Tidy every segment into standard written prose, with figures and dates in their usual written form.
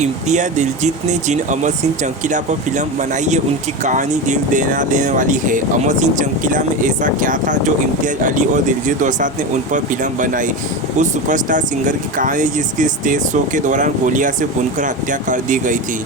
इम्तियाज़ दिलजीत ने जिन अमर सिंह चमकीला पर फिल्म बनाई है उनकी कहानी दिल दहला देने वाली है। अमर सिंह चमकीला में ऐसा क्या था जो इम्तियाज़ अली और दिलजीत दोसांझ ने उन पर फिल्म बनाई। उस सुपरस्टार सिंगर की कहानी जिसकी स्टेज शो के दौरान गोलियां से भूनकर हत्या कर दी गई थी।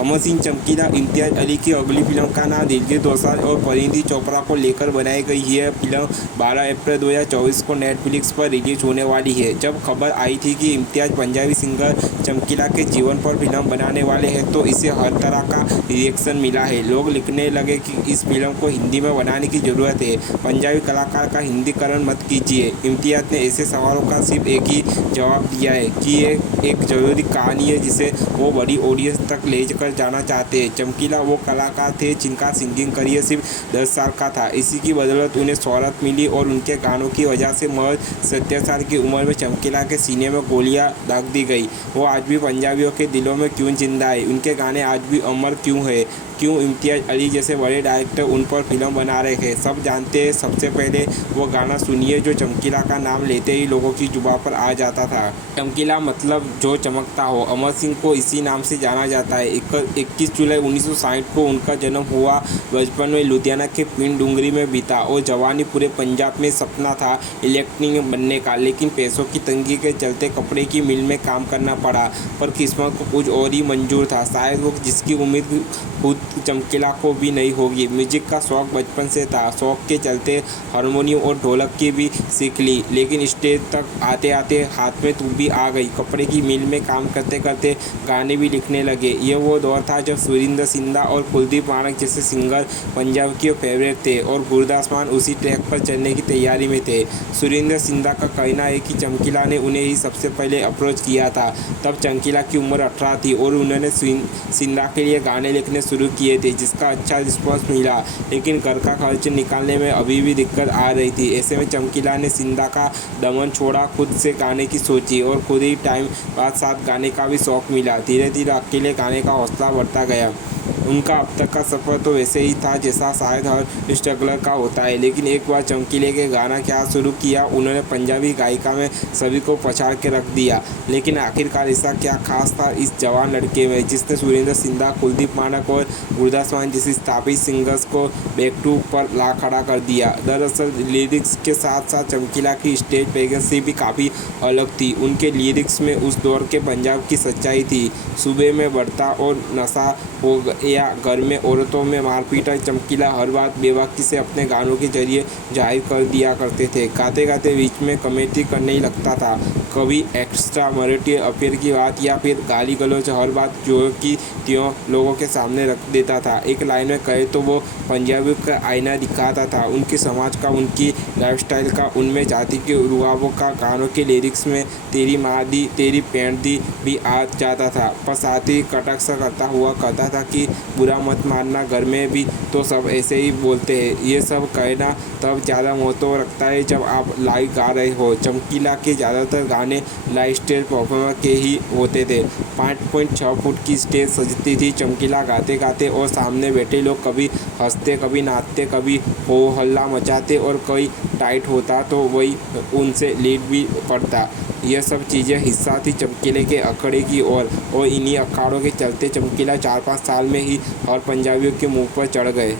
अमर सिंह चमकीला इम्तियाज़ अली की अगली फिल्म का नाम दिलजीत दोसांझ और परिणीति चोपड़ा को लेकर बनाई गई है। फिल्म 12 अप्रैल 2024 को नेटफ्लिक्स पर रिलीज होने वाली है। जब खबर आई थी कि इम्तियाज़ पंजाबी सिंगर चमकीला के जीवन पर फिल्म बनाने वाले हैं तो इसे हर तरह का रिएक्शन मिला है। लोग लिखने लगे कि इस फिल्म को हिंदी में बनाने की ज़रूरत है, पंजाबी कलाकार का हिंदीकरण मत कीजिए। इम्तियाज़ ने ऐसे सवालों का सिर्फ एक ही जवाब दिया है कि ये एक ज़रूरी कहानी है जिसे वो बड़ी ऑडियंस तक ले जाना चाहते हैं। चमकीला वो कलाकार थे जिनका सिंगिंग करियर सिर्फ 10 साल का था। इसी की बदौलत उन्हें शोहरत मिली और उनके गानों की वजह से महज 70 साल की उम्र में चमकीला के सीने में गोलियां दाग दी गई। वो आज भी पंजाबियों के दिलों में क्यों जिंदा है, उनके गाने आज भी अमर क्यों है, क्यों इम्तियाज़ अली जैसे बड़े डायरेक्टर उन पर फिल्म बना रहे हैं, सब जानते हैं। सबसे पहले वो गाना सुनिए जो चमकीला का नाम लेते ही लोगों की जुबान पर आ जाता था। चमकीला मतलब जो चमकता हो। अमर सिंह को इसी नाम से जाना जाता है। 21 जुलाई 1960 को उनका जन्म हुआ। बचपन में लुधियाना के पिंड डूंगरी में बीता और जवानी पूरे पंजाब में सपना था इलेक्ट्रिक बनने का, लेकिन पैसों की तंगी के चलते कपड़े की मिल में काम करना पड़ा। पर किस्मत को कुछ और ही मंजूर था, शायद वो जिसकी उम्मीद खुद चमकीला को भी नहीं होगी। म्यूजिक का शौक बचपन से था, शौक के चलते हारमोनियम और ढोलक की भी सीख ली, लेकिन स्टेज तक आते आते हाथ में तूबी आ गई। कपड़े की मिल में काम करते करते गाने भी लिखने लगे। ये वो दौर था जब सुरिंदर सिंधा और कुलदीप मानक जैसे सिंगर पंजाब के फेवरेट थे और गुरदास मान उसी ट्रैक पर चलने की तैयारी में थे। सुरिंदर सिंधा का कहना है कि चमकीला ने उन्हें ही सबसे पहले अप्रोच किया था। तब चमकीला की उम्र 18 थी और उन्होंने सिंधा के लिए गाने लिखने शुरू किए थे, जिसका अच्छा रिस्पॉन्स मिला, लेकिन घर का खर्च निकालने में अभी भी दिक्कत आ रही थी। ऐसे में चमकीला ने सिंधा का दमन छोड़ा, खुद से गाने की सोची और खुद ही टाइम बाद साथ गाने का भी शौक मिला। धीरे धीरे अकेले गाने का हौसला बढ़ता गया। उनका अब तक का सफ़र तो वैसे ही था जैसा शायद हर स्ट्रगलर का होता है, लेकिन एक बार चमकीले के गाना क्या शुरू किया, उन्होंने पंजाबी गायिका में सभी को पछाड़ के रख दिया। लेकिन आखिरकार ऐसा क्या खास था इस जवान लड़के में जिसने सुरिंदर सिंधा, कुलदीप मानक और गुरदास मान जैसी स्थापित सिंगर्स को बैक टू पर ला खड़ा कर दिया। दरअसल लिरिक्स के साथ साथ चमकीला की स्टेज प्रेजेंस भी काफ़ी अलग थी। उनके लिरिक्स में उस दौर के पंजाब की सच्चाई थी। सुबह में बढ़ता और नशा हो या घर में औरतों में मारपीट, चमकीला हर बात बेबाकी से अपने गानों के जरिए जाहिर कर दिया करते थे। गाते गाते बीच में कमेंट्री करने ही लगता था, कभी एक्स्ट्रा मैरिटल अफेयर की बात या फिर गाली गलौज, हर बात जो कि त्यों लोगों के सामने रख देता था। एक लाइन में कहे तो वो पंजाबी का आईना दिखाता था, उनके समाज का, उनकी लाइफस्टाइल का, उनमें जाति के रुआबों का। गानों के लिरिक्स में तेरी माँ दी तेरी पैंट दी भी आ जाता था, पर साथ ही कटक सा करता हुआ कहता था कि बुरा मत मानना, घर में भी तो सब ऐसे ही बोलते हैं। ये सब कहना तब ज़्यादा महत्व रखता है जब आप लाइव गा रहे हो। चमकीला के ज़्यादातर गाने लाइव स्टेज परफॉर्मर के ही होते थे। 5.6 फुट की स्टेज सजती थी। चमकीला गाते गाते और सामने बैठे लोग कभी हंसते, कभी नाचते, कभी हो हल्ला मचाते और कोई टाइट होता तो वही उनसे लीड भी पड़ता। यह सब चीज़ें हिस्सा थी चमकीले के अखाड़े की और इन्हीं अखाड़ों के चलते चमकीला 4-5 साल में ही हर पंजाबियों के मुंह पर चढ़ गए।